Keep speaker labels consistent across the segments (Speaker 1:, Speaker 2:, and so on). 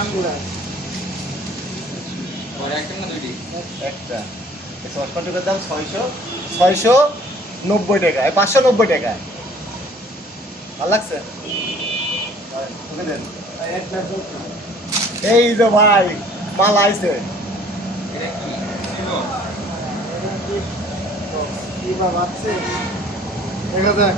Speaker 1: আঙ্গুরা
Speaker 2: একটা এই চশমা দাম ছয়শো। ছয়শো নব্বই টাকা। পাঁচশো নব্বই টাকা। ভালো লাগছে? এই যে ভাই মাল আইছে।
Speaker 1: দেখা। যাক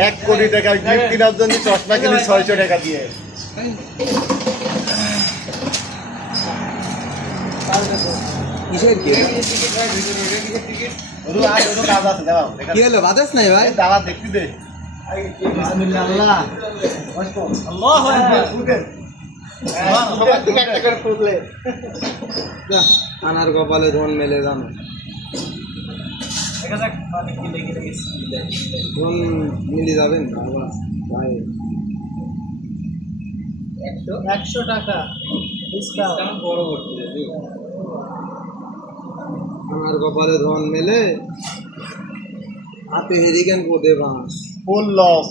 Speaker 2: এক কোটি টাকা গিফট কেনার জন্য চশমা কিনি ছয়শো টাকা দিয়ে দাওয়াত দেখতে দে
Speaker 1: বিসমিল্লাহ
Speaker 2: আল্লাহু
Speaker 3: আনার কপালে ধন মেলে জানো ধন মিলে যাবেন ভাই
Speaker 1: একশো টাকা ডিসকাউন্ট
Speaker 3: আনার কপালে ধন মেলে হাতে হেরিকেন পদে বাঁশ
Speaker 2: ফুল লস